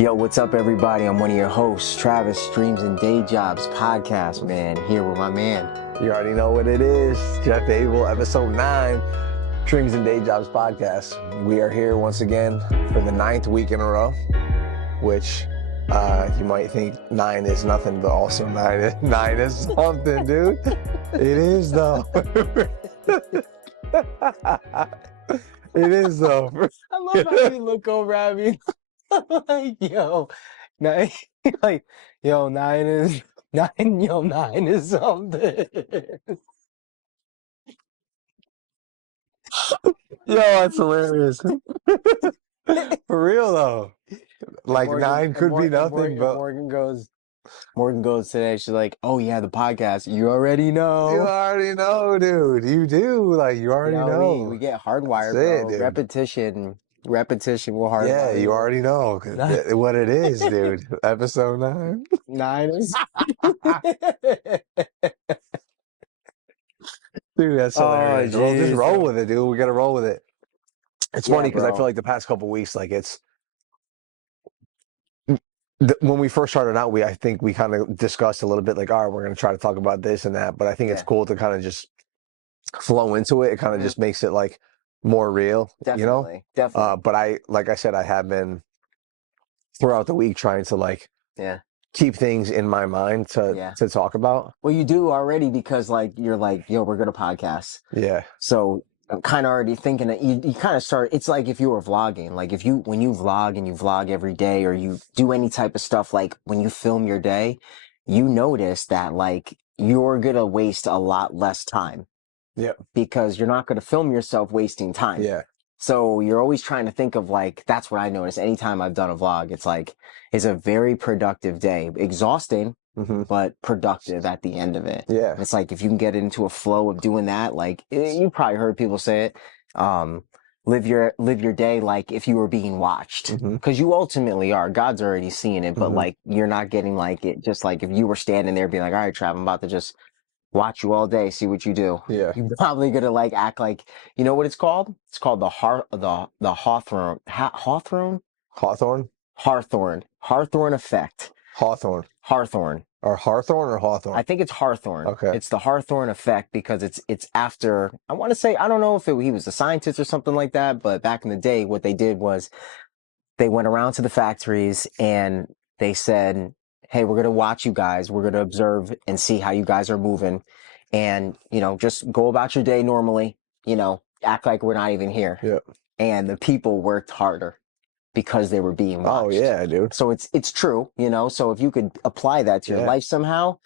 Yo, what's up, everybody? I'm one of your hosts, Travis, Dreams and Day Jobs podcast, man. Here with my man. You already know what it is. Jeff Abel, episode 9, Dreams and Day Jobs podcast. We are here once again for the 9th week in a row, which you might think 9 is nothing, but also 9 is something, dude. It is, though. It is, though. I love how you look over at me. Like, yo, 9, like, yo, 9 is 9, yo, 9 is something. Yo, that's hilarious. For real, though. Like, Morgan, 9 could be nothing, but Morgan goes today. She's like, "Oh yeah, the podcast. You already know. you already know, dude. You do. Like, you already know. We get hardwired, That's it, bro. dude. Repetition will hardwire. Yeah, you already know what it is, dude. Episode 9. 9 is. Dude, that's hilarious. Oh, Just geez. roll with it, dude. We gotta roll with it. It's Yeah, funny because I bro. feel like the past couple weeks, like when we first started out, I think we kind of discussed a little bit, like, all right, we're gonna try to talk about this and that. But I think it's Yeah. cool to kind of just flow into it. It kind of just makes it like more real, you know. Definitely. But like I said, I have been throughout the week trying to like Yeah. keep things in my mind to talk about. Well, you do already because like you're like, yo, we're gonna podcast. Yeah. So I'm kind of already thinking that you kind of start. It's like if you were vlogging, like when you vlog and you vlog every day, or you do any type of stuff, like when you film your day, you notice that like you're gonna waste a lot less time. Yeah. Because you're not gonna film yourself wasting time. Yeah. So you're always trying to think of like, that's what I notice anytime I've done a vlog. It's like, it's a very productive day, exhausting, but productive at the end of it. Yeah. It's like, if you can get into a flow of doing that, like you probably heard people say it, live your day like if you were being watched, because you ultimately are. God's already seeing it, but like, you're not getting like it. Just like if you were standing there being like, all right, Trav, I'm about to just watch you all day, see what you do. Yeah. You're probably gonna like act like, you know what it's called? It's called the Hawthorne effect. Hawthorne. Or Hawthorne or Hawthorne? I think it's Hawthorne. Okay. It's the Hawthorne effect because it's after, I want to say, I don't know if he was a scientist or something like that, but back in the day, what they did was they went around to the factories and they said, hey, we're going to watch you guys. We're going to observe and see how you guys are moving. And, you know, just go about your day normally, you know, act like we're not even here. Yeah. And the people worked harder because they were being watched. Oh, yeah, dude. So it's true, you know. So if you could apply that to your life somehow,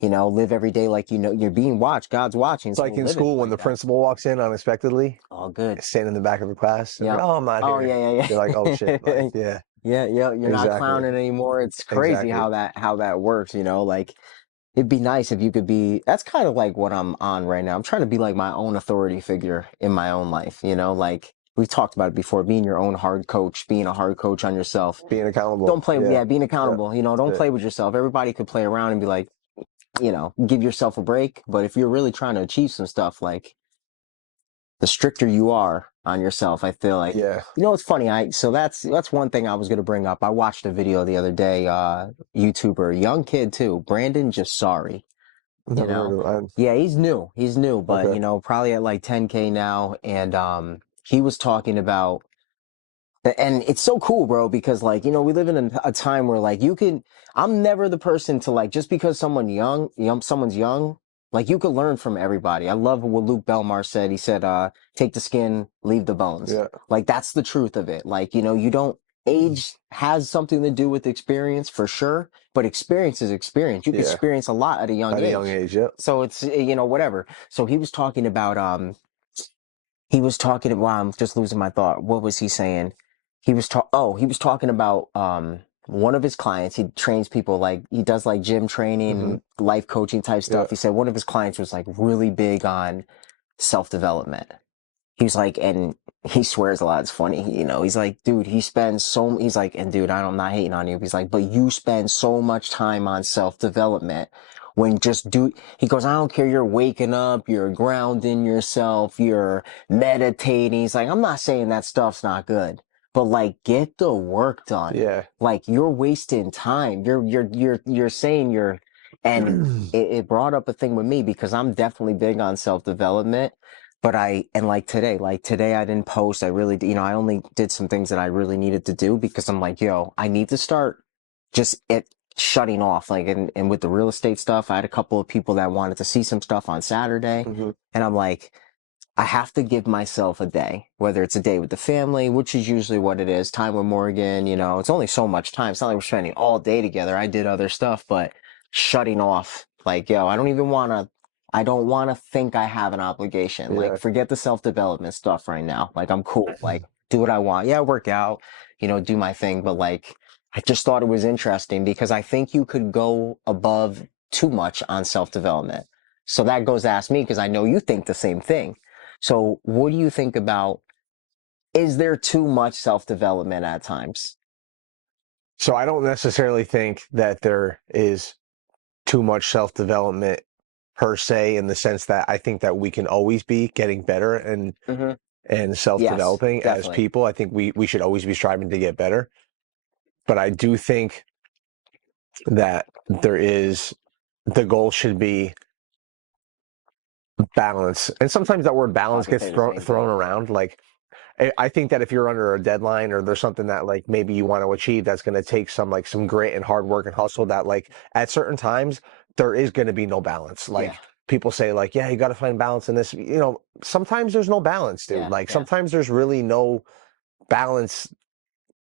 you know, live every day like you know you're being watched. God's watching. It's like in school when the principal walks in unexpectedly. Oh, good. Standing in the back of the class. Yeah. Like, oh, I'm not here. Oh, yeah. You're like, oh, shit. Like, yeah. Yeah. You're not clowning anymore. It's crazy how that works, you know, like it'd be nice if you could be, that's kind of like what I'm on right now. I'm trying to be like my own authority figure in my own life, you know, like we've talked about it before, being your own hard coach, being a hard coach on yourself. Being accountable. Don't play, being accountable, you know, don't play with yourself. Everybody could play around and be like, you know, give yourself a break. But if you're really trying to achieve some stuff, like the stricter you are on yourself, I feel like, you know, it's funny. So that's one thing I was going to bring up. I watched a video the other day, YouTuber, young kid too, Brandon Jasari. You know, yeah, he's new, but you know, probably at like 10K now. And, he was talking about, and it's so cool, bro, because like, you know, we live in a time where like I'm never the person to like, just because someone's young, like you could learn from everybody. I love what Luke Belmar said. He said, take the skin, leave the bones. Yeah. Like that's the truth of it. Like, you know, age has something to do with experience for sure, but experience is experience. You can experience a lot at a young age. Yeah. So it's, you know, whatever. So he was talking about, wow, I'm just losing my thought. What was he saying? He was talking about, one of his clients. He trains people, like he does like gym training, life coaching type stuff. He said one of his clients was like really big on self-development. He was like, and he swears a lot. It's funny. You know, he's like, dude, he's like, and dude, I'm not hating on you. He's like, but you spend so much time on self-development he goes, I don't care. You're waking up, you're grounding yourself, you're meditating. He's like, I'm not saying that stuff's not good, but like get the work done. Yeah. Like you're wasting time. You're saying and it brought up a thing with me because I'm definitely big on self-development. But like today I didn't post. I really, I only did some things that I really needed to do because I'm like, yo, I need to start just shutting off. Like, and with the real estate stuff, I had a couple of people that wanted to see some stuff on Saturday. Mm-hmm. And I'm like, I have to give myself a day, whether it's a day with the family, which is usually what it is, time with Morgan, it's only so much time. It's not like we're spending all day together. I did other stuff, but shutting off, like, yo, I don't want to think I have an obligation. Yeah. Like, forget the self-development stuff right now. Like, I'm cool. Like, do what I want. Yeah, work out, do my thing. But like, I just thought it was interesting because I think you could go above too much on self-development. So that goes to ask me because I know you think the same thing. So what do you think about, is there too much self-development at times? So I don't necessarily think that there is too much self-development per se, in the sense that I think that we can always be getting better and self-developing as definitely. people. I think we should always be striving to get better. But I do think that the goal should be balance. And sometimes that word balance gets thrown around. Like, I think that if you're under a deadline or there's something that like maybe you want to achieve that's going to take some grit and hard work and hustle, that like at certain times there is going to be no balance. Like people say like, yeah, you got to find balance in this. Sometimes there's no balance, dude. Sometimes there's really no balance.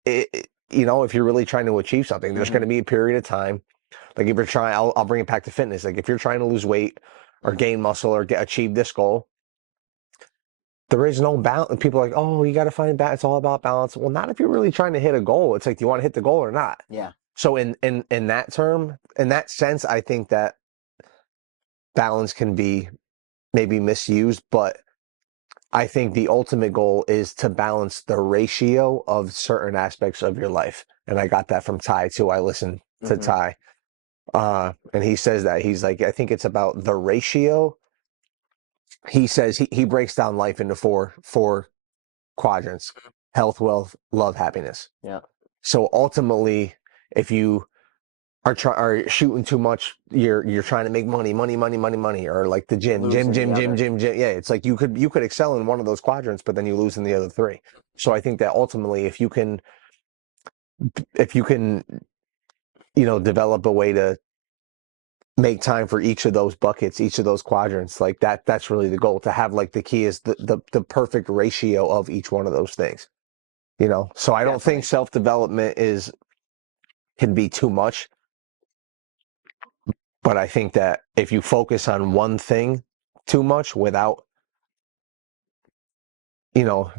If you're really trying to achieve something, there's going to be a period of time. Like if you're trying, I'll bring it back to fitness. Like if you're trying to lose weight or gain muscle or achieve this goal, there is no balance. People are like, oh, you got to find balance. It's all about balance. Well, not if you're really trying to hit a goal. It's like, do you want to hit the goal or not? Yeah. So in that sense, I think that balance can be maybe misused, but I think the ultimate goal is to balance the ratio of certain aspects of your life. And I got that from Ty too. I listened to Ty. And he says that he's like, I think it's about the ratio. He says he breaks down life into four quadrants: health, wealth, love, happiness. Yeah. So ultimately, if you are shooting too much, you're trying to make money, or like the gym. Yeah, it's like you could excel in one of those quadrants, but then you lose in the other three. So I think that ultimately, if you can, develop a way to make time for each of those buckets, each of those quadrants, like that's really the goal. To have like the key is the perfect ratio of each one of those things. So I don't think self-development can be too much. But I think that if you focus on one thing too much without,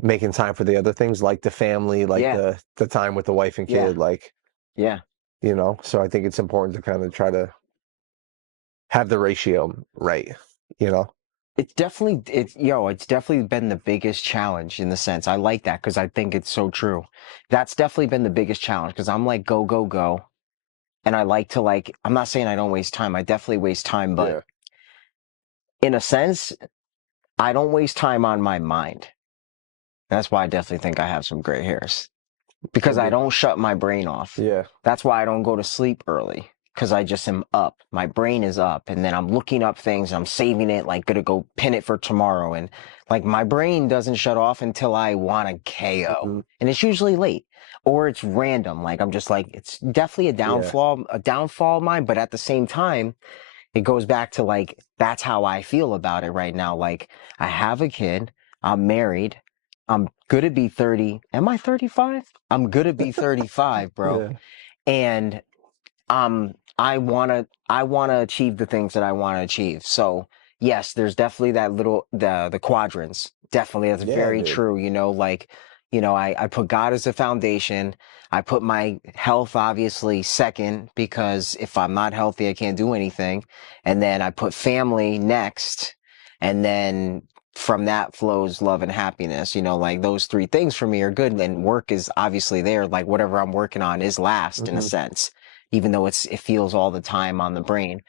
making time for the other things, like the family, like the time with the wife and kid, so I think it's important to kind of try to have the ratio right, It's definitely been the biggest challenge in the sense. I like that because I think it's so true. That's definitely been the biggest challenge because I'm like, go, go, go. And I like to I'm not saying I don't waste time. I definitely waste time, but in a sense, I don't waste time on my mind. That's why I definitely think I have some gray hairs because I don't shut my brain off. Yeah. That's why I don't go to sleep early because I just am up. My brain is up and then I'm looking up things. I'm saving it, like gonna go pin it for tomorrow. And like my brain doesn't shut off until I want a KO. And it's usually late or it's random. Like I'm just like, it's definitely a downfall of mine. But at the same time, it goes back to like, that's how I feel about it right now. Like I have a kid, I'm married, I'm gonna be 30. Am I 35? I'm gonna be 35, bro. Yeah. And I wanna achieve the things that I wanna achieve. So yes, there's definitely that the quadrants. Definitely, that's very true. I put God as a foundation. I put my health obviously second because if I'm not healthy, I can't do anything. And then I put family next. And then from that flows love and happiness. Like those three things for me are good. And work is obviously there. Like whatever I'm working on is last in a sense, even though it feels all the time on the brain.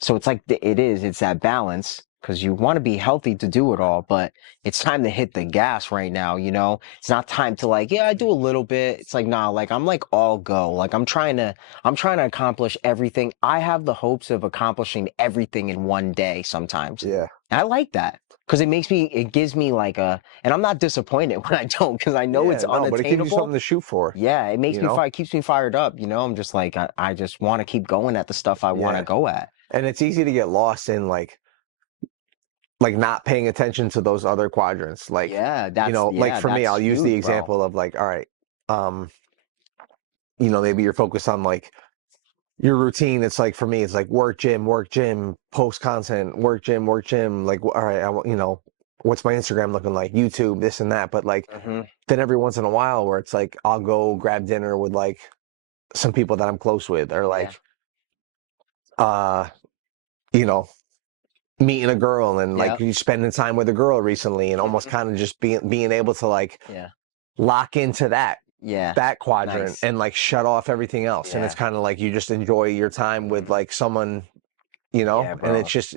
So it's like it's that balance. because you want to be healthy to do it all, but it's time to hit the gas right now, you know? It's not time to like, yeah, I do a little bit. It's like, nah, like I'm like all go. Like I'm trying to accomplish everything. I have the hopes of accomplishing everything in one day sometimes. Yeah. And I like that because it gives me like and I'm not disappointed when I don't because I know Yeah, it's no, but it gives you unattainable. something to shoot for, Yeah, it makes you me know? fire, keeps me fired up. You know, I'm just like, I just want to keep going at the stuff I want to Yeah. go at. And it's easy to get lost in like not paying attention to those other quadrants. Like, Yeah, like for me, that's I'll use the huge, bro. example of like, all right, um, maybe you're focused on like your routine. It's like for me, it's like work, gym, post content, work, gym. Like, all right, what's my Instagram looking like? YouTube, this and that. But like, Hmm. then every once in a while, where it's like I'll go grab dinner with like some people that I'm close with, or Yeah. like, uh, you know, meeting a girl and like Yep. you spending time with a girl recently, and almost Hmm. kind of just being able to like Yeah. lock into Yeah. that quadrant Nice. and like shut off everything else. And it's Yeah. kind of like you just enjoy your time with like someone, Yeah, and it's bro. just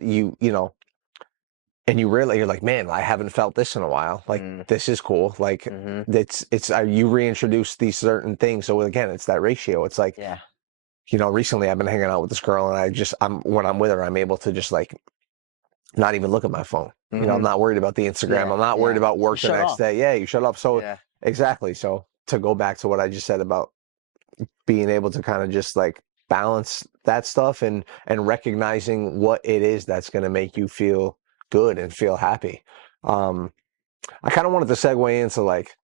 and you're like, man, I haven't felt this in a while. Like Mm. this is cool. Like Hmm. it's you reintroduce these certain things. So again, it's that ratio. It's like, Yeah. recently I've been hanging out with this girl, and when I'm with her, I'm able to just like not even look at my phone. I'm Hmm. not worried about the Instagram. Yeah. I'm not worried Yeah. about You work the shut next off. day. Yeah, you shut up. So Yeah. exactly. So to go back to what I just said about being able to kind of just like balance that stuff and recognizing what it is that's going to make you feel good and feel happy. Um, I kind of wanted to segue into like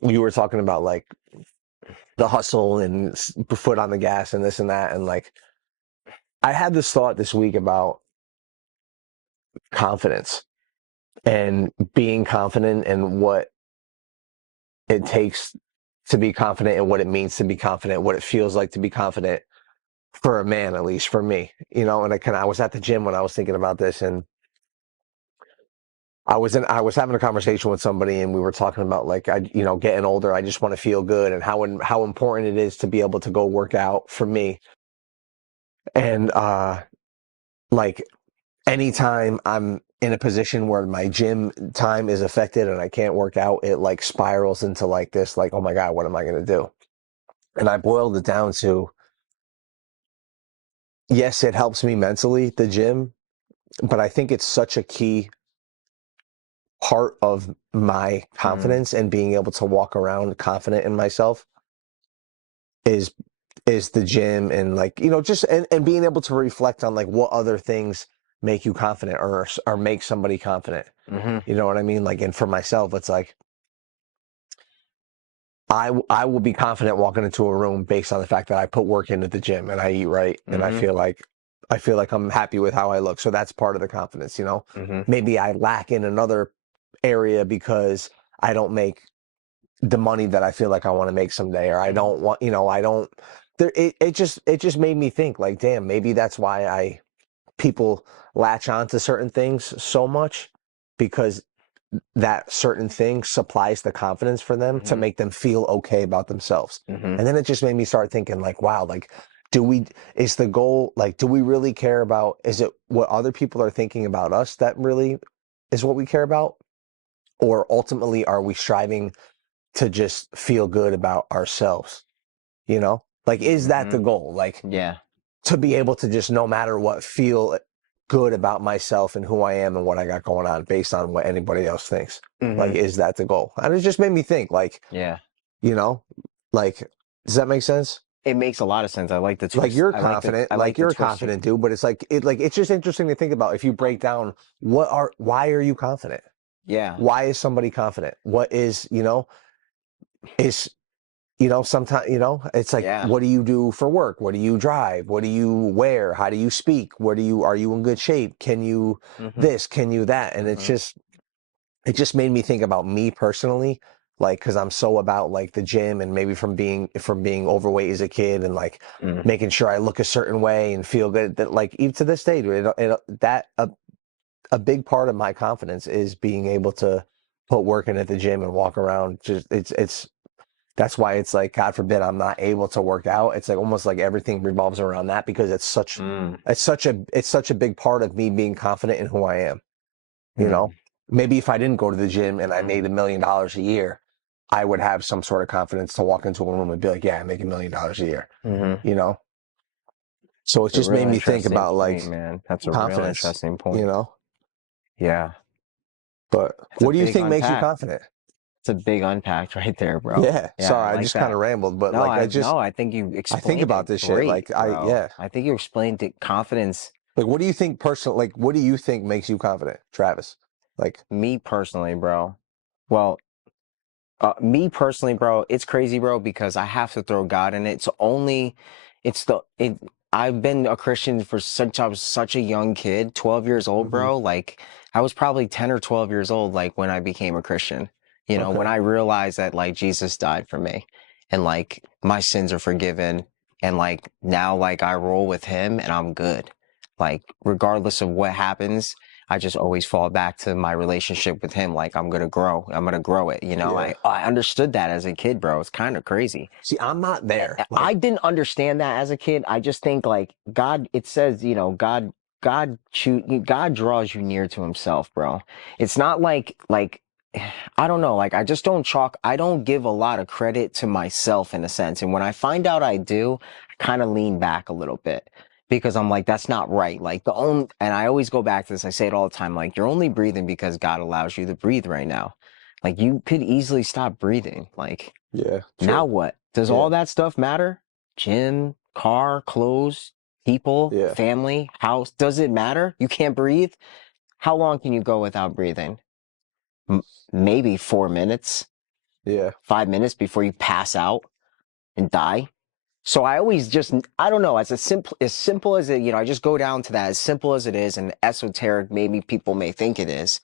you were talking about like the hustle and foot on the gas and this and that, and like I had this thought this week about confidence and being confident and what it takes to be confident and what it means to be confident, what it feels like to be confident for a man, at least for me, and I was at the gym when I was thinking about this, and I was having a conversation with somebody, and we were talking about like, getting older, I just want to feel good, and how important it is to be able to go work out for me. And like anytime I'm in a position where my gym time is affected and I can't work out, it like spirals into like this, like, oh my God, what am I going to do? And I boiled it down to, yes, it helps me mentally, the gym, but I think it's such a key part of my Mm. confidence and being able to walk around confident in myself is the gym, and like, just and being able to reflect on like what other things make you confident or make somebody confident. Hmm. You know what I mean? Like, and for myself, it's like I will be confident walking into a room based on the fact that I put work into the gym and I eat right, and Hmm. I feel like I'm happy with how I look. So that's part of the confidence, Hmm. Maybe I lack in another area because I don't make the money that I feel like I want to make someday, or I Hmm. don't want, I don't there it just made me think like, damn, maybe that's why people latch on to certain things so much, because that certain thing supplies the confidence for them to Hmm. make them feel okay about themselves. Hmm. And then it just made me start thinking like, wow, like is the goal, like, do we really care about, is it what other people are thinking about us that really is what we care about? Or ultimately, are we striving to just feel good about ourselves? Like, is that Hmm. the goal? Like, Yeah. to be able to just, no matter what, feel good about myself and who I am and what I got going on based on what anybody else thinks. Like, Hmm. is that the goal? And it just made me think, like, Yeah. you know, like, does that make sense? It makes a lot of sense. I like the Like, twist. you're confident, I like like the you're a twist you. confident dude, but it's like it's just interesting to think about if you break down why are you confident? Yeah. Why is somebody confident? What is, is sometimes, it's like, Yeah. what do you do for work? What do you drive? What do you wear? How do you speak? Are you in good shape? Can you Hmm. this? Can you that? And Hmm. it just made me think about me personally, like, cause I'm so about like the gym, and maybe from being overweight as a kid, and like Mm. making sure I look a certain way and feel good, that like even to this day, a big part of my confidence is being able to put work in at the gym and walk around. Just that's why it's like, God forbid I'm not able to work out. It's like almost like everything revolves around that because it's such a big part of me being confident in who I am. You know, maybe if I didn't go to the gym and I made $1 million a year, I would have some sort of confidence to walk into a room and be like, yeah, I make $1 million a year, you know? So it It's a just made real me think interesting about point, like man. That's a real confidence, interesting you point. know? Yeah. But It's a what do you big think makes you unpack. confident? It's a big unpack right there, bro. Yeah. Yeah, I Sorry, I like just kind that. of rambled, but No, like I think you I think explained about it this shit. great, Like bro. yeah. I think you explained it confidence. Like what do you think like what do you think makes you confident, Travis? Like, Me personally, bro. Well, me personally, bro, it's crazy, bro, because I have to throw God in it. It's the, it, I've been a Christian for I was such a young kid, 12 years old, mhm, bro. Like, I was probably 10 or 12 years old, like, when I became a Christian. You know, when okay. I realized that, like, Jesus died for me and, like, my sins are forgiven. And, like, now, like, I roll with him and I'm good. Like, regardless of what happens, I just always fall back to my relationship with him. Like I'm gonna grow. I'm gonna grow it. You know, Yeah. I understood that as a kid, bro. It's kind of crazy. See, I'm not there. I Like, didn't understand that as a kid. I just think like God, it says, you know, God draws you near to himself, bro. It's not like, I don't know. Like, I don't give a lot of credit to myself in a sense. And when I find out I do, I kind of lean back a little bit because I'm like, that's not right. Like and I always go back to this. I say it all the time. Like, you're only breathing because God allows you to breathe right now. Like, you could easily stop breathing. Like, yeah, now true. what? Does Yeah, all that stuff matter? Gym, car, clothes, people, yeah, family, house. Does it matter? You can't breathe? How long can you go without breathing? Maybe 4 minutes, yeah. 5 minutes before you pass out and die. So I always just, I don't know, as simple as it, you know, I just go down to that, as simple as it is and esoteric maybe people may think it is.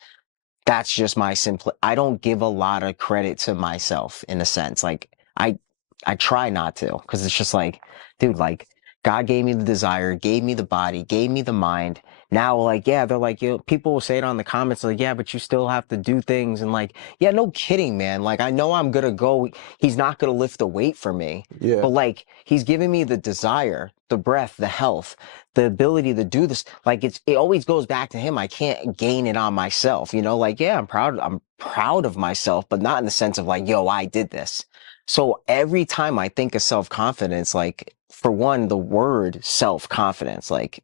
That's just my simple, I don't give a lot of credit to myself in a sense. Like I try not to, because it's just like, dude, like God gave me the desire, gave me the body, gave me the mind. Now, like, yeah, they're like, you know, people will say it on the comments, like, yeah, but you still have to do things. And like, yeah, no kidding, man. Like, I know I'm gonna go, he's not gonna lift the weight for me, Yeah. but like, he's giving me the desire, the breath, the health, the ability to do this. Like, it always goes back to him. I can't gain it on myself, you know, like, yeah, I'm proud of myself, but not in the sense of like, yo, I did this. So every time I think of self-confidence, like for one, the word self-confidence, like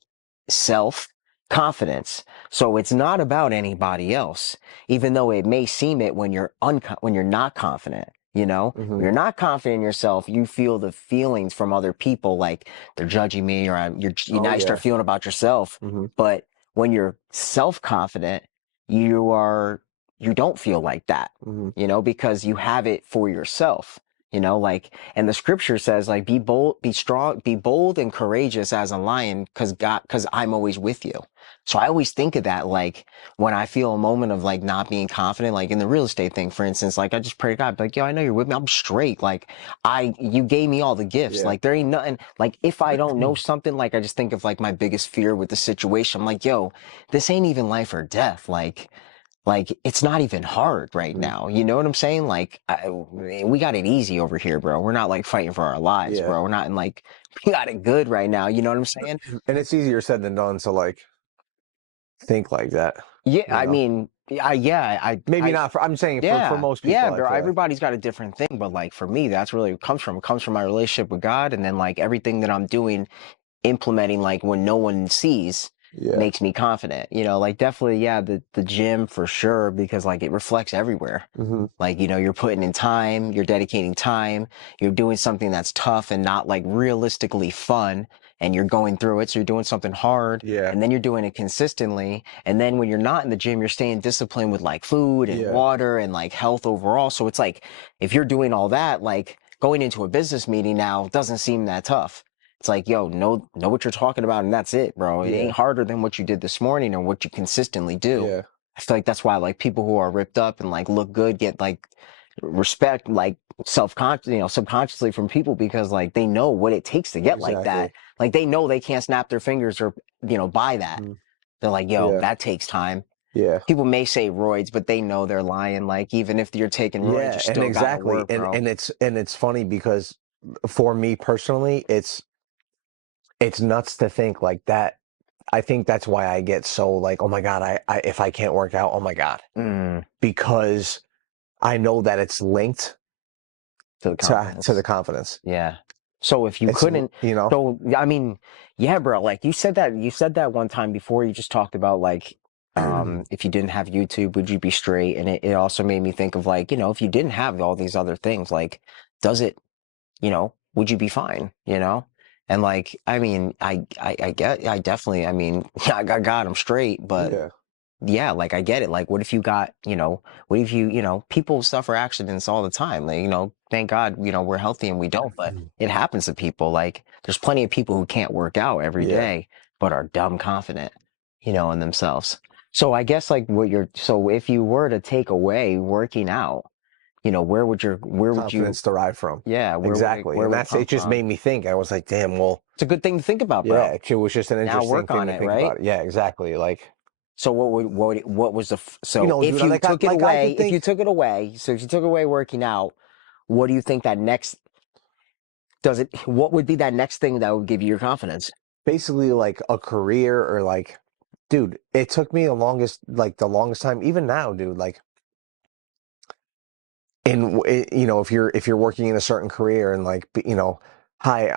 self-confidence. So it's not about anybody else, even though it may seem it when when you're not confident. You know, when Hmm. you're not confident in yourself, you feel the feelings from other people, like they're judging me, or you Oh now you start yeah. feeling about yourself. Hmm. But when you're self-confident, you are you don't feel like that, Hmm. you know, because you have it for yourself. You know, like, and the scripture says, like, be bold, be strong, be bold and courageous as a lion, because I'm always with you. So I always think of that, like, when I feel a moment of like not being confident, like in the real estate thing, for instance, like I just pray to God, like, yo, I know you're with me. I'm straight. Like, you gave me all the gifts. Yeah. Like, there ain't nothing, like, if I don't know something, like, I just think of like my biggest fear with the situation. I'm like, yo, this ain't even life or death. Like it's not even hard right Hmm. now. You know what I'm saying? Like we got it easy over here, bro. We're not like fighting for our lives, Yeah. bro. We're not in like we got it good right now. You know what I'm saying? And it's easier said than done to like think like that, Yeah, you I know. mean, Maybe not for I'm saying for yeah, most people, yeah, I bro. feel like. Everybody's got a different thing, but like for me, that's really what it comes from. It comes from my relationship with God, and then like everything that I'm doing implementing like when no one sees Yeah. makes me confident. You know, like definitely, yeah, the gym for sure, because like it reflects everywhere. Hmm. Like, you know, you're putting in time, you're dedicating time, you're doing something that's tough and not like realistically fun, and you're going through it. So you're doing something hard, Yeah. and then you're doing it consistently. And then when you're not in the gym, you're staying disciplined with like food and Yeah. water and like health overall. So it's like, if you're doing all that, like going into a business meeting now doesn't seem that tough. It's like, yo, know what you're talking about, and that's it, bro. It ain't Yeah. harder than what you did this morning or what you consistently do. Yeah. I feel like that's why like people who are ripped up and like look good get like respect, like self-conscious, you know, subconsciously from people, because like they know what it takes to get like that. Exactly. Like they know they can't snap their fingers or, you know, buy that. Mhm. They're like, yo, Yeah. that takes time. Yeah. People may say roids, but they know they're lying. Like, even if you're taking roids, Yeah, you and still gotta exactly. work, bro. And it's funny because for me personally, it's nuts to think like that. I think that's why I get so like, oh my God, I if I can't work out, oh my God. Mm, Because I know that it's linked to the to the confidence. confidence. Yeah. So if you It's, couldn't, you know, so I mean, yeah, bro, like you said that one time before, you just talked about like, if you didn't have YouTube, would you be straight? And it also made me think of like, if you didn't have all these other things, like, does it, would you be fine? And like, I mean, I definitely, I mean, I got God, I'm straight, but yeah. yeah, like I get it. Like, what if you got, what if people suffer accidents all the time. Like, thank God, we're healthy and we don't, but it happens to people. Like, there's plenty of people who can't work out every Yeah. day, but are dumb confident, in themselves. So I guess like so if you were to take away working out, where would you, Confidence derived from. yeah, Exactly. where And would it that's, come it just from? made me think. I was like, damn, well, It's a good thing to think about, yeah, bro. it was just an Now interesting work thing on to it, think right? about. Yeah, exactly. Like, So what was so dude, if you took it away, so if you took away working out, what do you think that next what would be that next thing that would give you your confidence? basically like a career or like, dude, it took me the longest time, even now, dude, like if you're working in a certain career and like, hi,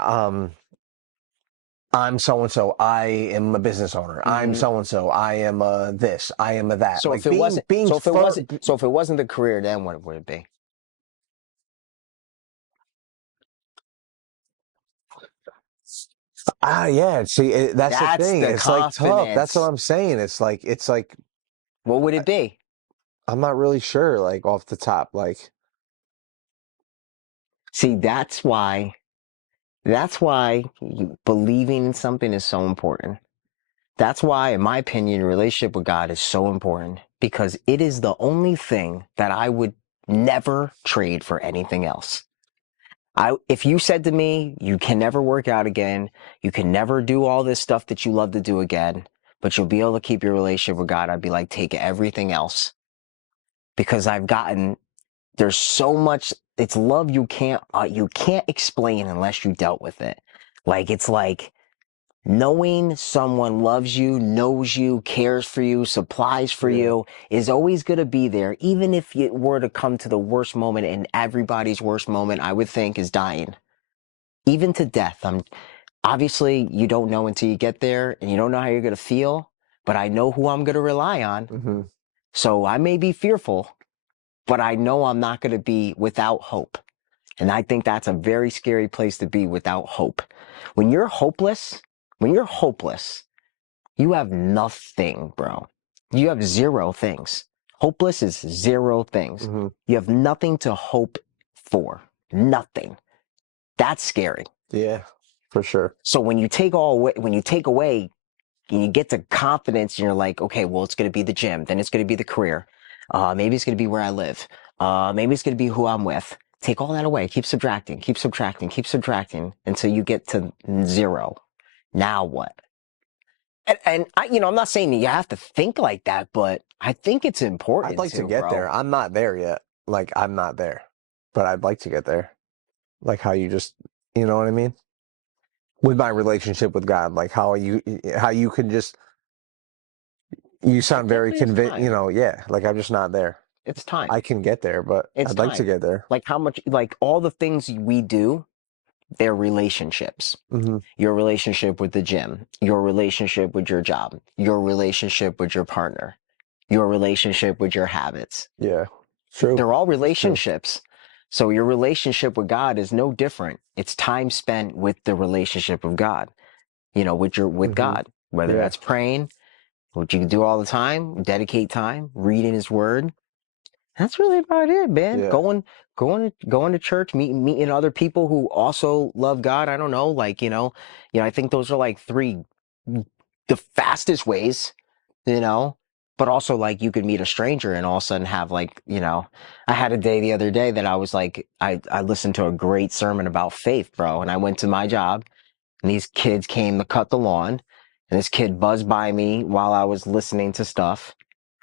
I'm so and so. I am a business owner. I'm Hmm. so and so. I am a this. I am a that. So Like if it wasn't, being firm. so if it wasn't the career, then what would it be? Yeah. See, that's the That's thing. the It's like tough. That's what confidence. I'm saying. It's like What would it be? I'm not really sure. Like off the top, like See, that's why believing in something is so important. That's why, in my opinion, relationship with God is so important, because it is the only thing that I would never trade for anything else. If you said to me, you can never work out again, you can never do all this stuff that you love to do again, but you'll be able to keep your relationship with God, I'd be like, take everything else. Because there's so much, it's love you can't explain unless you dealt with it. Like, it's like, knowing someone loves you, knows you, cares for you, supplies for yeah. you, is always going to be there, even if it were to come to the worst moment. And everybody's worst moment, I would think, is dying, even to death. Obviously, you don't know until you get there, and you don't know how you're going to feel, but I know who I'm going to rely on. Hmm. So I may be fearful, but I know I'm not going to be without hope. And I think that's a very scary place to be, without hope. When you're hopeless, when you're hopeless, you have nothing, bro. You have zero things. Hopeless is zero things. Hmm. You have nothing to hope for. Nothing. That's scary. Yeah, for sure. So when you take away, and you get to confidence, and you're like, okay, well, it's going to be the gym, then it's going to be the career. Maybe it's going to be where I live. Maybe it's going to be who I'm with. Take all that away. Keep subtracting, keep subtracting, keep subtracting until you get to zero. Now what? And I'm not saying that you have to think like that, but I think it's I'd important like to too, get there. bro. I'm not there yet. Like I'm not there, but I'd like to get there. Like how you just, you know what I mean? With my relationship with God, like how you can just, you It sound very definitely is convinced, time. yeah, like I'm just not there. It's time. I can get there, but It's I'd like to time. get there. Like how much, like all the things we do, they're relationships. Hmm. Your relationship with the gym, your relationship with your job, your relationship with your partner, your relationship with your habits. Yeah, true. They're all It's true. relationships. So your relationship with God is no different. It's time spent with the relationship of God, with Hmm. God, whether Yeah, that's praying, which you can do all the time, dedicate time, reading his word. That's really about it, man. yeah, Going to church, meeting other people who also love God. I don't know, like, I think those are like three, the fastest ways, you know, but also like you could meet a stranger and all of a sudden have like, I had a day the other day that I was like, I listened to a great sermon about faith, bro. And I went to my job, and these kids came to cut the lawn, and this kid buzzed by me while I was listening to stuff.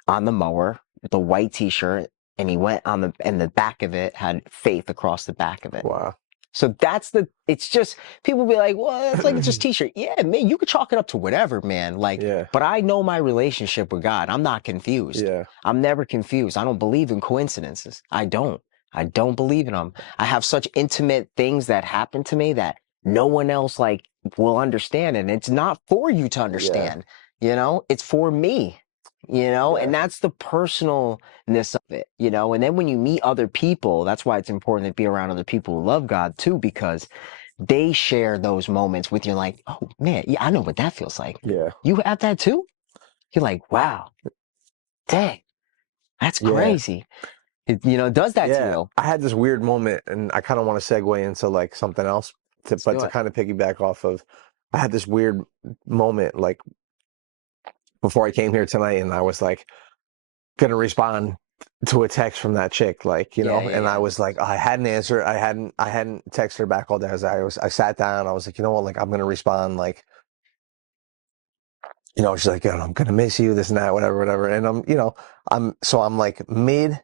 on the mower with a white t-shirt, and he went on and the back of it had faith across the back of it. Wow. So it's just, people be like, well, that's like, it's just t-shirt. Yeah, man, you could chalk it up to whatever, man. Like, Yeah. but I know my relationship with God. I'm not confused. Yeah. I'm never confused. I don't believe in coincidences. I don't believe in them. I have such intimate things that happen to me that no one else like will understand. And it's not for you to understand, it's for me, and that's the personalness of it, and then when you meet other people, that's why it's important to be around other people who love God too, because they share those moments with you like, oh man, yeah, I know what that feels like. Yeah. You have that too? You're like, wow, dang, that's crazy. It, does that to you. I had this weird moment, and I kind of want to segue into like something else, to kind of piggyback off of, I had this weird moment like before I came here tonight, and I was like gonna respond to a text from that chick, like, I was like, I hadn't answered, I hadn't texted her back all day. I sat down, I was like, you know what, like I'm gonna respond, like, she's like, I'm gonna miss you, this and that, whatever, and I'm like mid.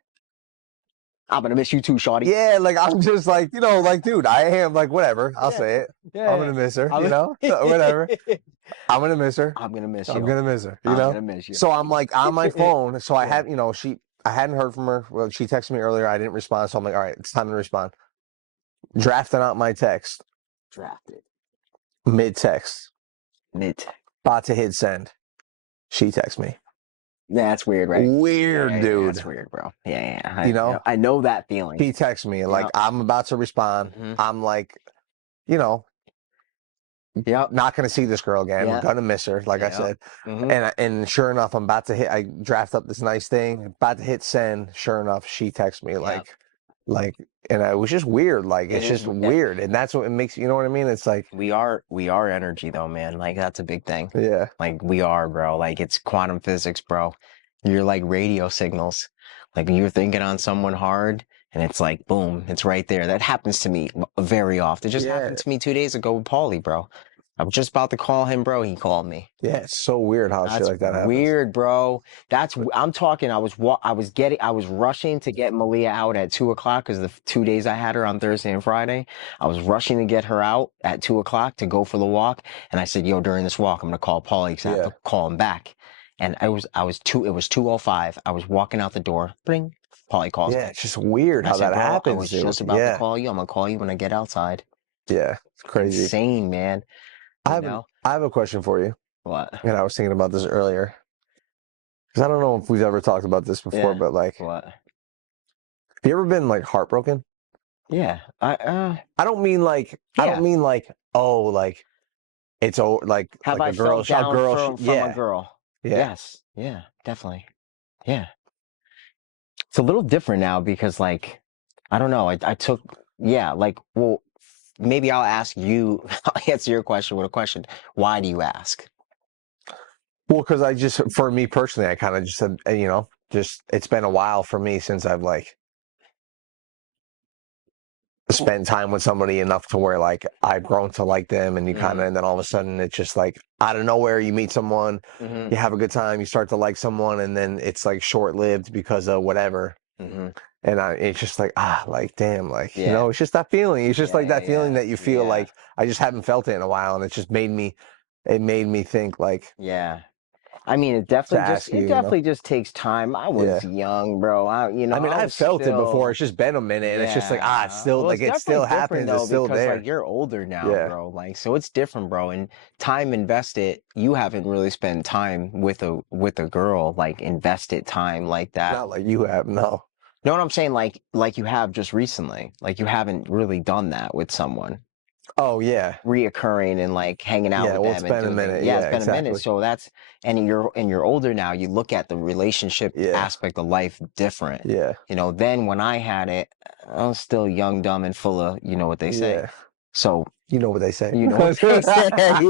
I'm gonna miss you too, shawty. Yeah, like I'm just like, like, dude, I am like, whatever. I'll say it. I'm gonna miss her, whatever. I'm gonna miss her. I'm gonna miss you. I'm gonna miss her. I'm gonna miss you. So I'm like on my phone. So I had, I hadn't heard from her. Well, she texted me earlier. I didn't respond. So I'm like, all right, it's time to respond. Drafting out my text. Drafted. Mid text. About to hit send. She texts me. That's weird, right? Weird, dude. That's weird, bro. Yeah. I know that feeling. He texts me like, I'm about to respond. I'm like, not gonna see this girl again. I'm gonna miss her, like I said. And sure enough, I draft up this nice thing, about to hit send. Sure enough, she texts me like, and it was just weird. Like, it's just weird, and that's what it makes. You know what I mean? It's like we are energy, though, man. Like, that's a big thing. Yeah. Like, we are, bro. Like, it's quantum physics, bro. You're like radio signals. Like, you're thinking on someone hard, and it's like, boom, it's right there. That happens to me very often. It just happened to me 2 days ago with Paulie, bro. I was just about to call him, bro. He called me. Yeah, it's so weird how shit like that happens. Weird, bro. I'm talking. I was rushing to get Malia out at 2:00 because the 2 days I had her on Thursday and Friday. I was rushing to get her out at 2:00 to go for the walk. And I said, yo, during this walk, I'm gonna call Paulie because I have to call him back. And it was 2:05. I was walking out the door. Bring. Paulie calls me. Yeah, it's just weird how that happens. I was just about to call you. I'm gonna call you when I get outside. Yeah, it's crazy. Insane, man. I have a question for you. What? And I was thinking about this earlier. Because I don't know if we've ever talked about this before, but like, what? Have you ever been like heartbroken? Yeah. I don't mean like, oh, like it's like have like I a girl, felt down from yeah. a girl? Yeah. Yes. Yeah, definitely. Yeah. It's a little different now because like, I don't know. I took, well, maybe I'll ask you, I'll answer your question with a question. Why do you ask? Well, because for me personally, I kind of just said, it's been a while for me since I've like spent time with somebody enough to where like I've grown to like them, and you kind of, and then all of a sudden it's just like out of nowhere you meet someone, you have a good time, you start to like someone, and then it's like short-lived because of whatever. And it's just like, like, damn, like, it's just that feeling. It's just like that feeling that you feel like I just haven't felt it in a while. And it just made me think like, I mean, it definitely just takes time. I was young, bro. I've felt it before. It's just been a minute, and it's just like, it's still like, it still happens. It's still there. Like, you're older now, bro. Like, so it's different, bro. And time invested, you haven't really spent time with a girl, like invested time like that. Not like you have, no. Know what I'm saying? Like you have just recently. Like, you haven't really done that with someone. Oh yeah, reoccurring and like hanging out with them. It's been a minute. It's been a minute. So and you're older now. You look at the relationship aspect of life different. Yeah. Then when I had it, I was still young, dumb, and full of what they say. Yeah. So you know what they say. You know what they say. Like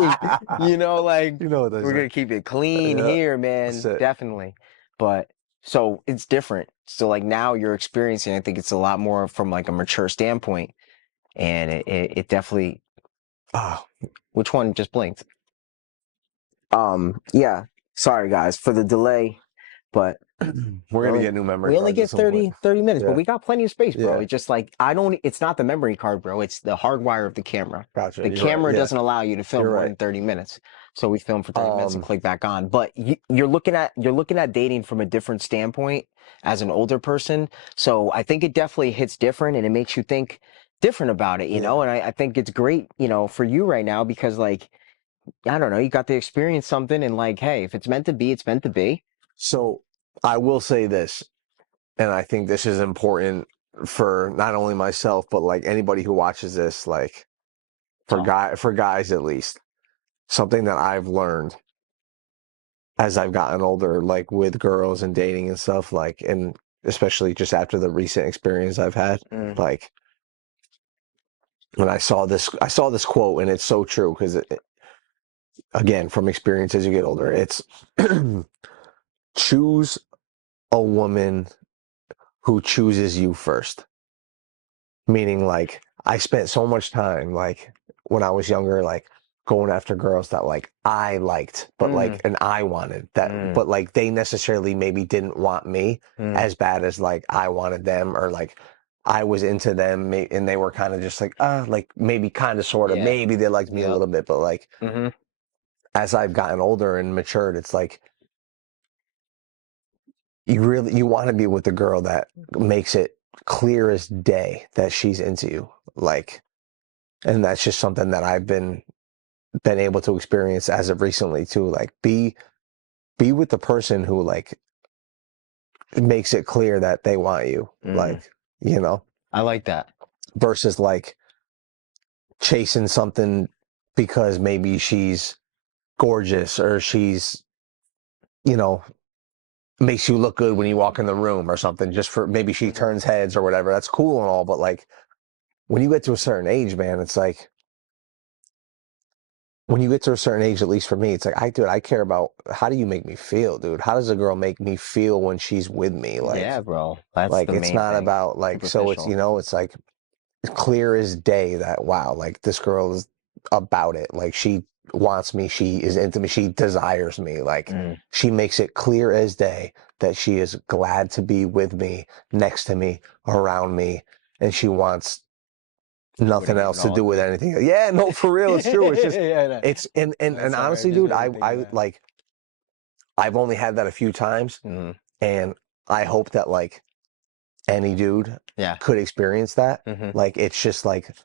you know what they say. We're gonna keep it clean here, man. Definitely. But so it's different. So like now you're experiencing. I think it's a lot more from like a mature standpoint. And it definitely. Which one just blinked? Yeah. Sorry guys for the delay, but We're gonna get new memory We only cards at get some point. 30 minutes, but Yeah. we got plenty of space, bro. Yeah. It's just like, it's not the memory card, bro. It's the hardwire of the camera. Gotcha. The You're right. camera Yeah. doesn't allow you to film You're more right. than 30 minutes. So we film for 30 minutes and click back on. But you're looking at dating from a different standpoint as an older person. So I think it definitely hits different and it makes you think different about it, you know? And I think it's great, you know, for you right now because like, I don't know, you got to experience something and like, hey, if it's meant to be, it's meant to be. So I will say this, and I think this is important for not only myself, but like anybody who watches this, like for guys at least, something that I've learned as I've gotten older, like with girls and dating and stuff, like, and especially just after the recent experience I've had, like when I saw this quote, and it's so true because again, from experience as you get older, it's choose a woman who chooses you first. Meaning, like, I spent so much time, like, when I was younger, like, going after girls that, like, I liked, but, like, and I wanted that, but, like, they necessarily maybe didn't want me as bad as, like, I wanted them, or, like, I was into them, and they were kind of just like, maybe kind of, sort of, maybe they liked me a little bit, but, like, as I've gotten older and matured, it's like, you want to be with the girl that makes it clear as day that she's into you, like, and that's just something that I've been able to experience as of recently too. Like, be with the person who, like, makes it clear that they want you, like, you know. I like that. Versus like chasing something because maybe she's gorgeous or she's, you know, makes you look good when you walk in the room or something, just for maybe she turns heads or whatever. That's cool and all, but like when you get to a certain age, man, it's like, when you get to a certain age, at least for me, it's like, I care about, how do you make me feel, dude? How does a girl make me feel when she's with me? Like, yeah, bro, that's like, the it's main not thing. about like, so it's, you know, it's like clear as day that, wow, like this girl is about it. Like, she wants me. She is into me. She desires me. Like, she makes it clear as day that she is glad to be with me, next to me, around me. And she wants nothing else to do with anything. Yeah, no, for real, it's true. It's just, it's, and honestly, dude, I like, I've only had that a few times, and I hope that like any dude could experience that. Like, it's just like,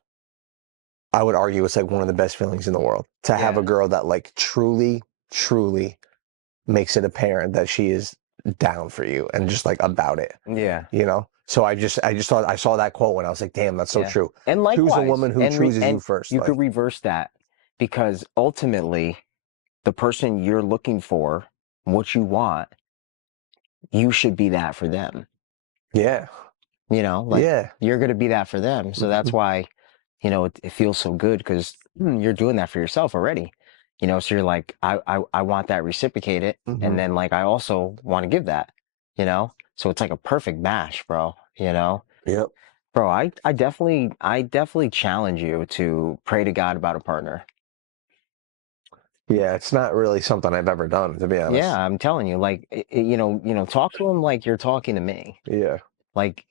I would argue it's like one of the best feelings in the world to have a girl that like truly, truly makes it apparent that she is down for you and just like about it. Yeah. You know? So I just thought, I saw that quote and I was like, damn, that's so true. And likewise, choose a woman who chooses you first. You like, could reverse that because ultimately the person you're looking for, what you want, you should be that for them. yeah. You know, like, Yeah. you're going to be that for them. So that's why, you know, it feels so good because you're doing that for yourself already. You know, so you're like, I want that reciprocated. And then like, I also want to give that, you know? So it's like a perfect match, bro, you know? Yep. Bro, I definitely challenge you to pray to God about a partner. Yeah, it's not really something I've ever done, to be honest. Yeah, I'm telling you, like, you know, talk to him like you're talking to me. Yeah. Like,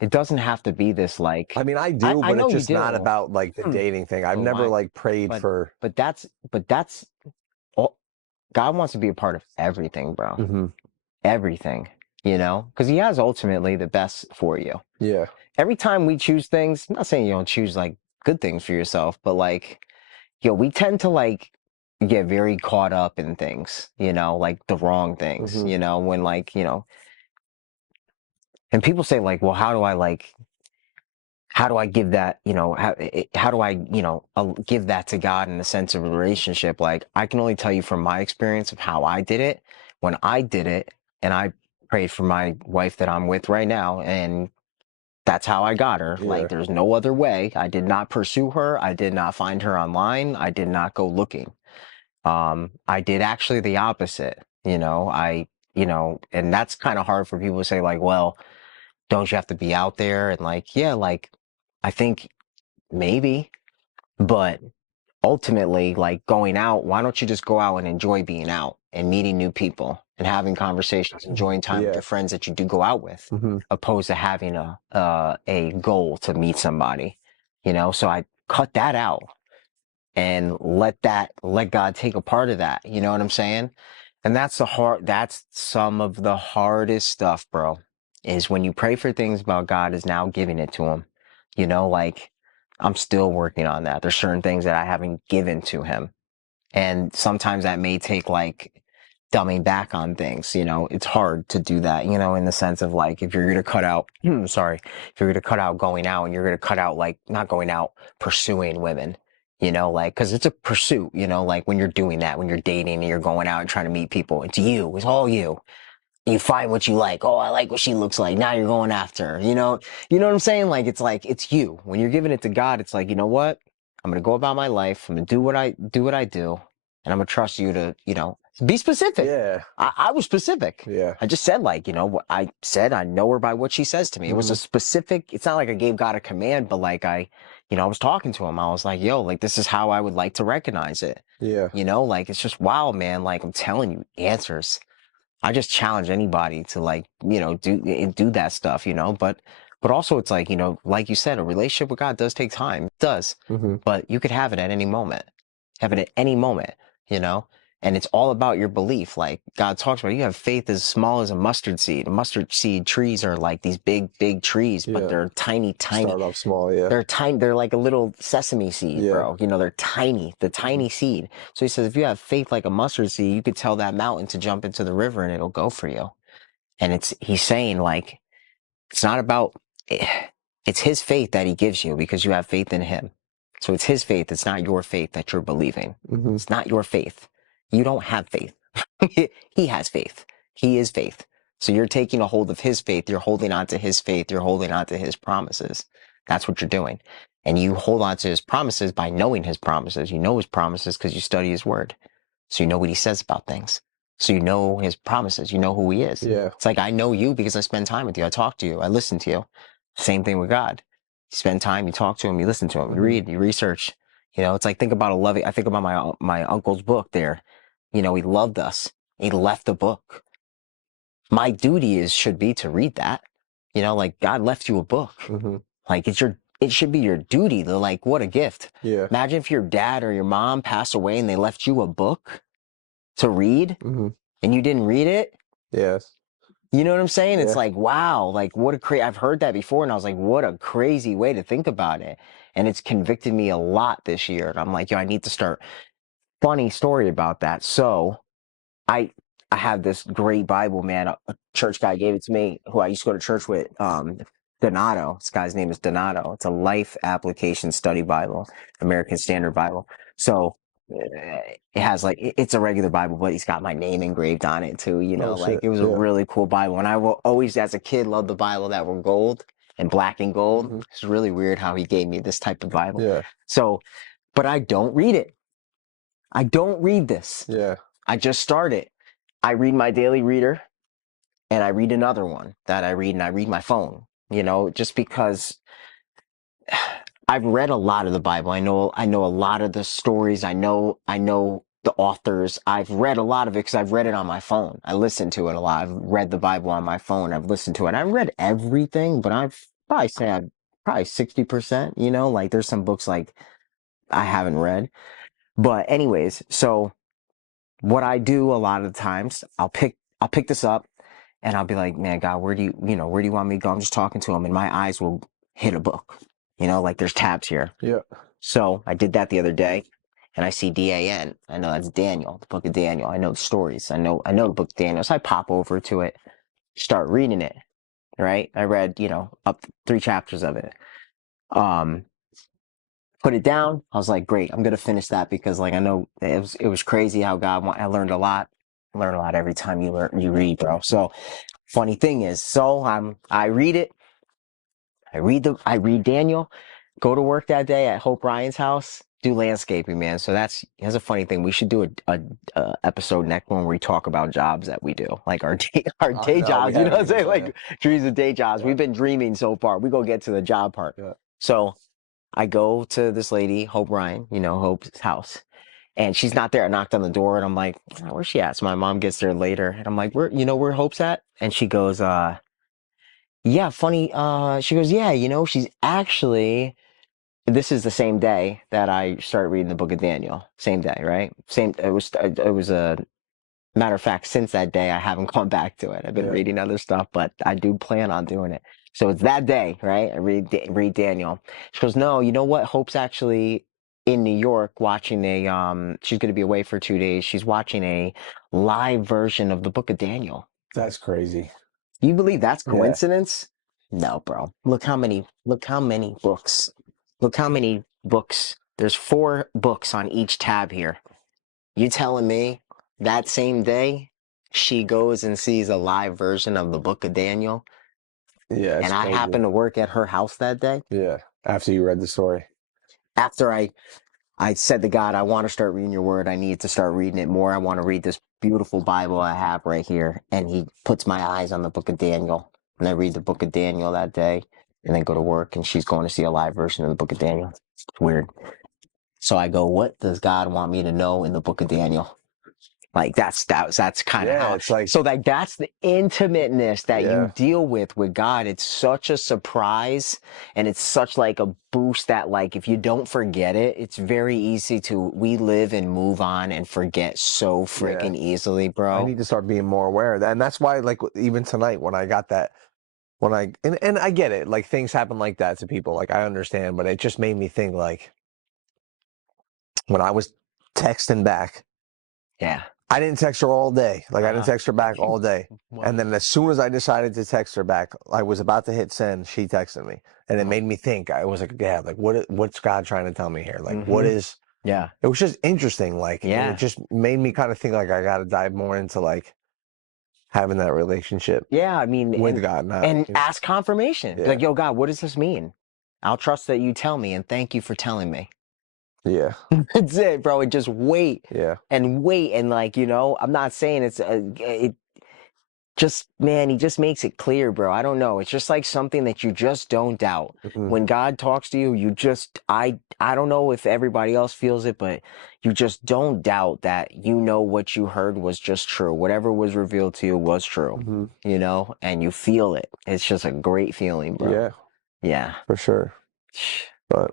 it doesn't have to be this, like, I mean, I do, I but know it's you just not do. about like the dating thing. I've never like prayed for. But that's all. God wants to be a part of everything, bro. Everything, you know, because he has ultimately the best for you. Yeah. Every time we choose things, I'm not saying you don't choose like good things for yourself, but like, we tend to like get very caught up in things, you know, like the wrong things, you know, when like, you know, and people say like, well, how do I give that, you know, how do I, you know, give that to God in the sense of a relationship? Like, I can only tell you from my experience of how I did it. When I did it, and I prayed for my wife that I'm with right now, and that's how I got her. Yeah. Like, there's no other way. I did not pursue her. I did not find her online. I did not go looking. I did actually the opposite, you know, you know, and that's kind of hard for people to say like, well, don't you have to be out there? And like, yeah, like, I think maybe, but ultimately, like, going out, why don't you just go out and enjoy being out and meeting new people? and having conversations, enjoying time with your friends that you do go out with, opposed to having a goal to meet somebody, you know? So I cut that out and let God take a part of that. You know what I'm saying? And that's some of the hardest stuff, bro, is when you pray for things about God is now giving it to him. You know, like I'm still working on that. There's certain things that I haven't given to him. And sometimes that may take like dumbing back on things, you know, it's hard to do that, you know, in the sense of like, if you're going to cut out, sorry, if you're going to cut out going out and you're going to cut out like not going out, pursuing women, you know, like, cause it's a pursuit, you know, like when you're doing that, when you're dating and you're going out and trying to meet people, it's all you. You find what you like. Oh, I like what she looks like. Now you're going after her, you know what I'm saying? Like, it's you. When you're giving it to God, it's like, you know what? I'm going to go about my life. I'm going to do what I do. And I'm going to trust you to, you know, be specific. Yeah. I was specific. Yeah. I just said like, you know, what I said, I know her by what she says to me. It was a specific, it's not like I gave God a command, but like I was talking to him. I was like, yo, like, this is how I would like to recognize it. Yeah. You know, like, it's just wow, man. Like, I'm telling you, answers. I just challenge anybody to like, you know, do that stuff, you know, but also it's like, you know, like you said, a relationship with God does take time. It does, but you could have it at any moment, you know, and it's all about your belief. Like God talks about, you have faith as small as a mustard seed. Mustard seed trees are like these big trees, but they're tiny. Start off small, yeah. They're tiny. They're like a little sesame seed, bro. You know, they're tiny, the tiny seed. So he says, if you have faith like a mustard seed, you could tell that mountain to jump into the river and it'll go for you. And he's saying like, it's not about, it's his faith that he gives you because you have faith in him. So it's his faith. It's not your faith that you're believing. It's not your faith. You don't have faith. He has faith. He is faith. So you're taking a hold of his faith. You're holding on to his faith. You're holding on to his promises. That's what you're doing. And you hold on to his promises by knowing his promises. You know his promises because you study his word. So you know what he says about things. So you know his promises. You know who he is. Yeah. It's like, I know you because I spend time with you. I talk to you. I listen to you. Same thing with God. You spend time, you talk to him, you listen to him, you read, you research. You know, it's like, think about I think about my uncle's book there. You know, he loved us. He left the book. My duty should be to read that. You know, like God left you a book. Like it should be your duty to like, what a gift. Yeah. Imagine if your dad or your mom passed away and they left you a book to read and you didn't read it. Yes. You know what I'm saying? It's like, wow, like I've heard that before and I was like, what a crazy way to think about it. And it's convicted me a lot this year. And I'm like, yo, I need to start. Funny story about that. So I have this great Bible, man. A church guy gave it to me who I used to go to church with, Donato. This guy's name is Donato. It's a life application study Bible, American Standard Bible. So it has like, it's a regular Bible, but he's got my name engraved on it too, you know, like it was a really cool Bible. And I will always, as a kid, love the Bible that were gold and black and gold. It's really weird how he gave me this type of Bible. Yeah. So, but I don't read it. I don't read this. Yeah. I just started. I read my daily reader and I read another one that I read, and I read my phone, you know, just because I've read a lot of the Bible. I know a lot of the stories. I know the authors. I've read a lot of it because I've read it on my phone. I listen to it a lot. I've read the Bible on my phone. I've listened to it. I haven't read everything, but I've probably say I've probably 60%, you know, like there's some books like I haven't read. But anyways, so what I do a lot of the times, I'll pick this up and I'll be like, man, God, where do you want me to go? I'm just talking to him and my eyes will hit a book, you know, like there's tabs here. Yeah. So I did that the other day and I see Dan. I know that's Daniel, the book of Daniel. I know the stories. I know the book of Daniel. So I pop over to it, start reading it. Right. I read, you know, up 3 chapters of it. Put it down. I was like, great, I'm going to finish that because like, I know it was crazy how I learned a lot. I learn a lot every time you read, bro. So funny thing is, so I read it. I read Daniel, go to work that day at Hope Ryan's house, do landscaping, man. So that's a funny thing. We should do a episode next one where we talk about jobs that we do, like our day jobs, you know what I'm saying? Like dreams of day jobs. We've been dreaming so far. We go get to the job part. So I go to this lady, Hope Ryan, you know, Hope's house. and she's not there. I knocked on the door and I'm like, "Oh, where's she at?" So my mom gets there later and I'm like, where Hope's at? And she goes, yeah, funny. She goes, yeah, she's actually, this is the same day that I started reading the book of Daniel. Same day, right? It was a matter of fact, since that day, I haven't gone back to it. I've been reading other stuff, but I do plan on doing it. So it's that day, right? I read Daniel. She goes, no, you know what? Hope's actually in New York watching she's going to be away for 2 days. She's watching a live version of the book of Daniel. That's crazy. You believe that's Yeah. coincidence? No, bro. Look how many books. Look how many books. There's 4 books on each tab here. You telling me that same day she goes and sees a live version of the book of Daniel? Yeah, it's And I crazy. happened to work at her house that day? Yeah, after you read the story. After I said to God, I want to start reading your word. I need to start reading it more. I want to read this beautiful Bible I have right here. And he puts my eyes on the book of Daniel. And I read the book of Daniel that day and then go to work and she's going to see a live version of the book of Daniel. It's weird. So I go, what does God want me to know in the book of Daniel? Like that's kind of how it's like, so like that's the intimateness that Yeah. you deal with God. It's such a surprise and it's such like a boost that like if you don't forget it, it's very easy we live and move on and forget so freaking easily, bro. I need to start being more aware of that. And that's why like even tonight when I got that and I get it, like things happen like that to people, like I understand, but it just made me think like when I was texting back, Yeah. I didn't text her all day. Like I didn't text her back all day. And then as soon as I decided to text her back, I was about to hit send, she texted me. And it made me think. I was like, yeah, like what's God trying to tell me here? Like what is Yeah. It was just interesting. Like and it just made me kind of think like I gotta dive more into like having that relationship. Yeah, I mean with God now. And ask confirmation. Yeah. Like, yo, God, what does this mean? I'll trust that you tell me and thank you for telling me. Yeah. That's it, bro. And just wait. Yeah. And wait. And like, I'm not saying it just, man, he just makes it clear, bro. I don't know. It's just like something that you just don't doubt. Mhm. When God talks to you, you just, I don't know if everybody else feels it, but you just don't doubt that what you heard was just true. Whatever was revealed to you was true, Mhm. and you feel it. It's just a great feeling, bro. Yeah. Yeah. For sure. But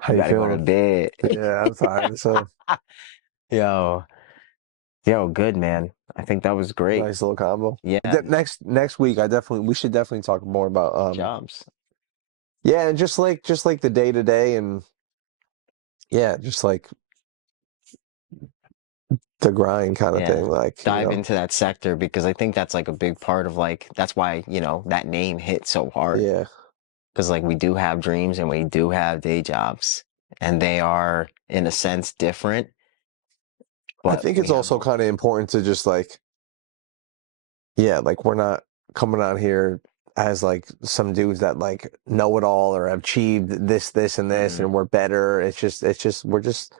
how you gotta go to feeling? bed. Yeah, I'm tired. So Yo, good, man. I think that was great. nice little combo. Yeah. Next week, we should definitely talk more about Jobs. Yeah, and just like the day to day, and yeah, just like the grind kind of thing. Like dive into that sector because I think that's like a big part of like that's why that name hit so hard. Yeah. Because like we do have dreams and we do have day jobs, and they are in a sense different. I think it's also kind of important to just like, yeah, like we're not coming out here as like some dudes that like know it all or have achieved this, and this, and we're better. It's just we're just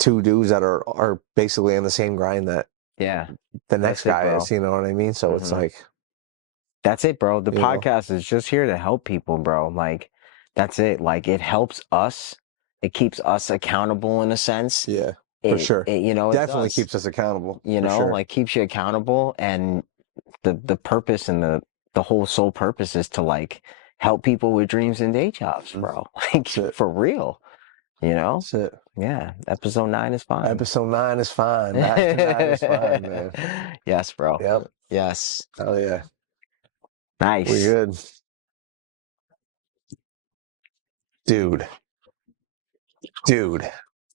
2 dudes that are basically on the same grind that the next guy is. You know what I mean? So it's like. That's it, bro. The podcast is just here to help people, bro. Like, that's it. Like, it helps us. It keeps us accountable in a sense. Yeah, for sure. It Definitely keeps us accountable. Like keeps you accountable. And the purpose and the whole sole purpose is to like help people with dreams and day jobs, bro. Like, for real. That's it. Yeah. Episode 9 is fine. Episode 9 is fine. Back to 9 is fine, man. Yes, bro. Yep. Yes. Oh, yeah. Nice. We good. Dude.